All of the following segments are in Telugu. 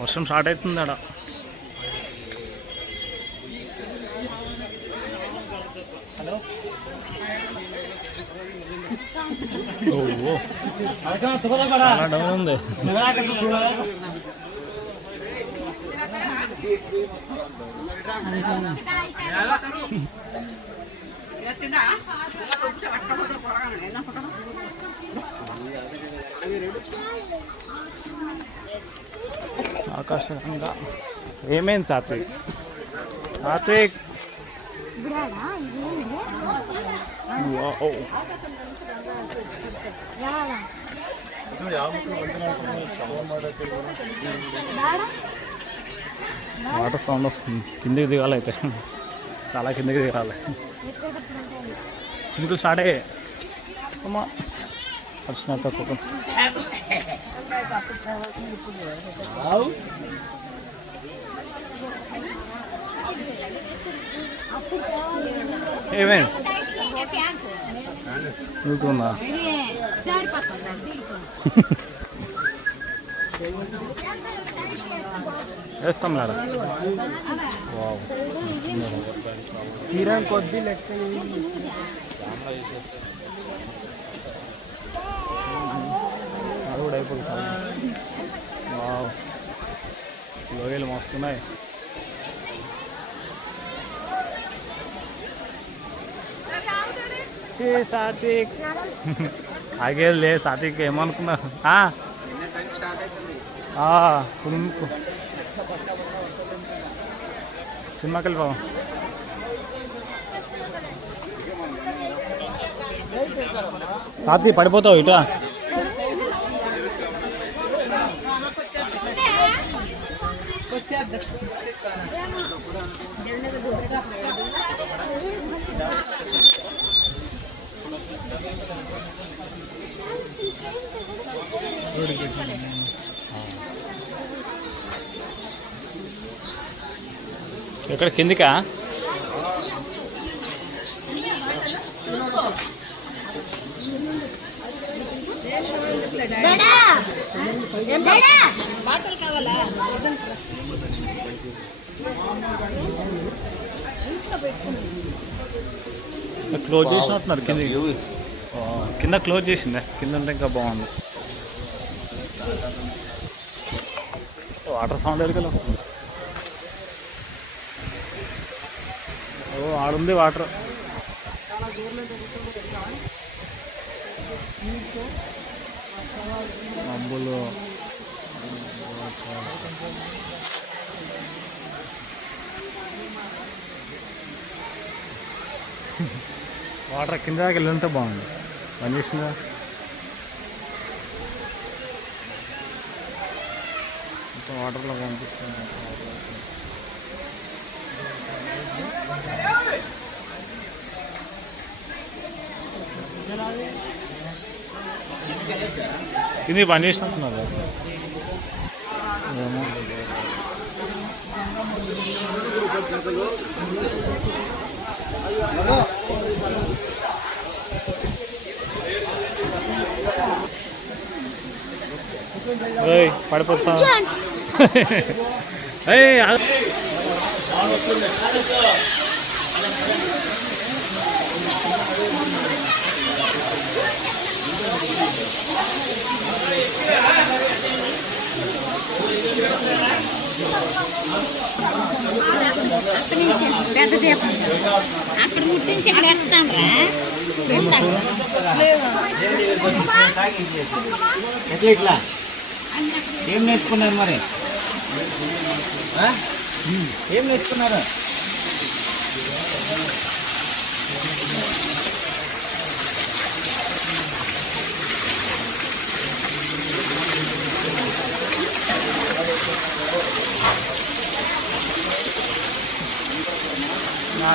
వర్షం స్టార్ట్ అవుతుంది ఆడ. చాలా డౌన్ ఉంది. ఆకాశంగా ఏమైంది సాత్విక్? సాత్విక్ వాటర్ సౌండ్ వస్తుంది. కిందికి దిగాలి అయితే, చాలా కిందికి దిగాలి. చినుకులు స్టార్ట్ అయ్యాయి. అమ్మా వచ్చినాక ఏమైంది? చూసుకుందా వేస్తాం లేరా? తీరం కొద్ది లెక్క అది కూడా అయిపోతుంది. లోయలు మస్తున్నాయి. సాత్విక్ ఆగేలే. సాత్విక్ ఏమనుకున్నా? సినిమాకి వెళ్ళిపోవా? సాత్విక్ పడిపోతావు ఇటా. ఎక్కడ కిందికా? క్లోజ్ చేసినట్టున్నారు కింద. కింద క్లోజ్ చేసిందే. కింద ఉంటే ఇంకా బాగుంది. Water sound ఎదుగులో. ఓ ఆడుంది వాటర్. మబ్బులు వాటర్ కింద దాకా వెళ్ళి ఉంటే బాగుంది. పని చేసిందా? మొత్తం వాటర్లో కనిపిస్తుంది. కింద పని చేసినట్టున్నారు ఏమో. పడిపోతా. అక్కడ ముట్టించి ఇక్కడ వేస్తాను రా. ఎట్లా ఇట్లా ఏం నేర్చుకున్నారు మరి? ఏం నేర్చుకున్నారు?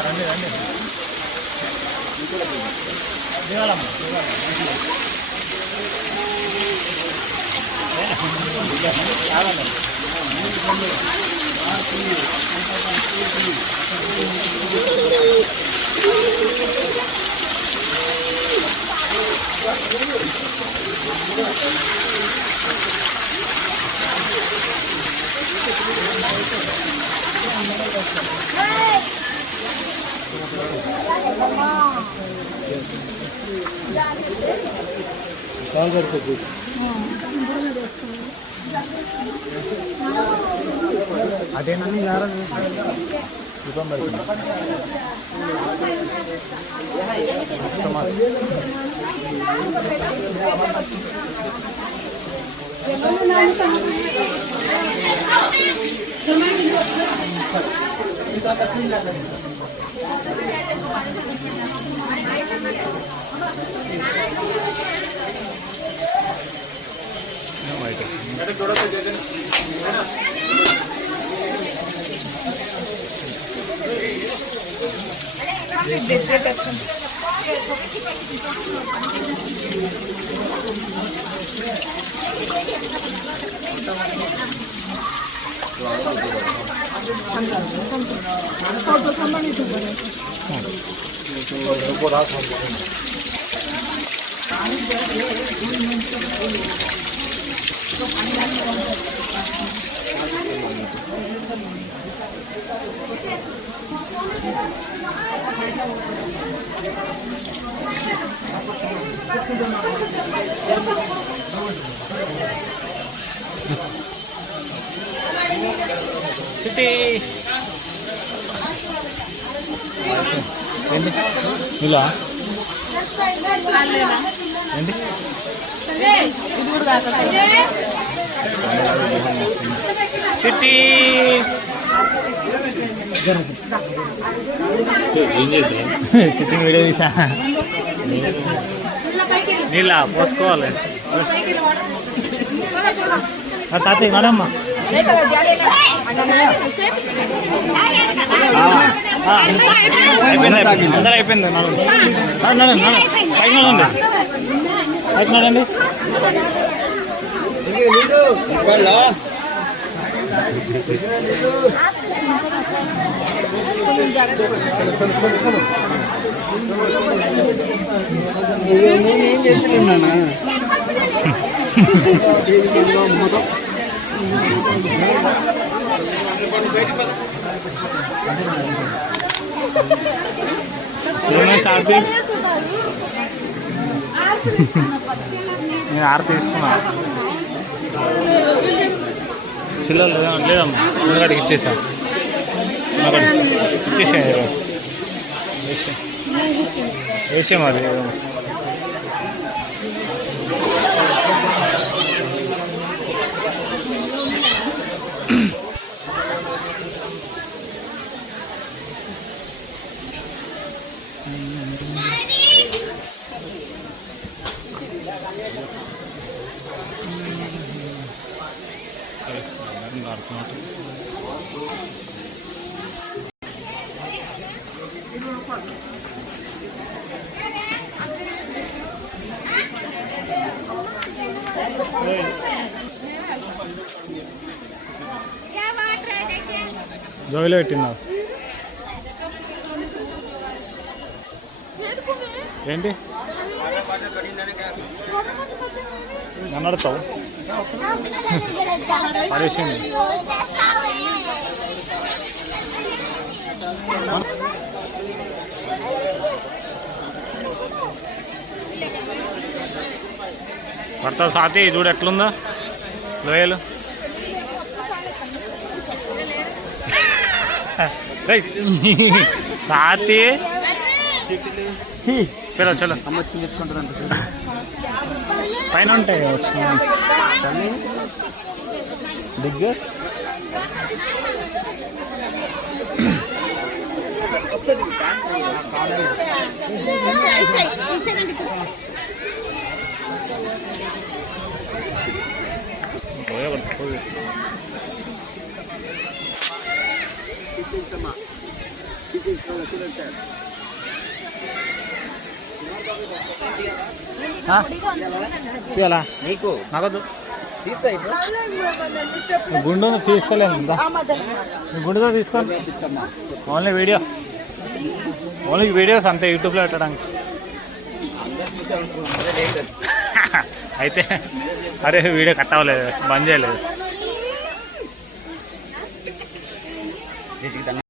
రండి రండి దిగాలమ్మ దిగాలి. అదేనని యారు దీపం పెడుతుంది సిటీ ఏంటి ఇలా ఏంటి సిటీ చిట్టి వీడియో తీసా నీళ్ళ పోసుకోవాలి సాతి మేడమ్మ అయిపోయింది అందరూ అయిపోయింది నడండి పైకి నడండి పైకి నడండి నేనేం చెప్తున్నానా సాతి నేను ఆరు తీసుకున్నా చిల్లలు లేదమ్మా ముందుగాడికి ఇచ్చేసా ఇచ్చేసా వేసే మరి జోయిలో పెట్టినావు ఏంటి నన్నడతావు పడేసింది పడతావు సాతి చూడు ఎట్లుందో లోయలు సాతి చలో చలో అమ్మచ్చి చెప్పుకుంటారంట పైన ఉంటాయి దగ్గర తీయాలా నీకు నాకొద్దు తీస్తా గుండు తీస్తలేదు గుండుతో తీసుకోండి ఓన్లీ వీడియోస్ అంతే యూట్యూబ్లో పెట్టడానికి అయితే అరే వీడియో కట్ అవ్వలేదు, బంద్ చేయలేదు.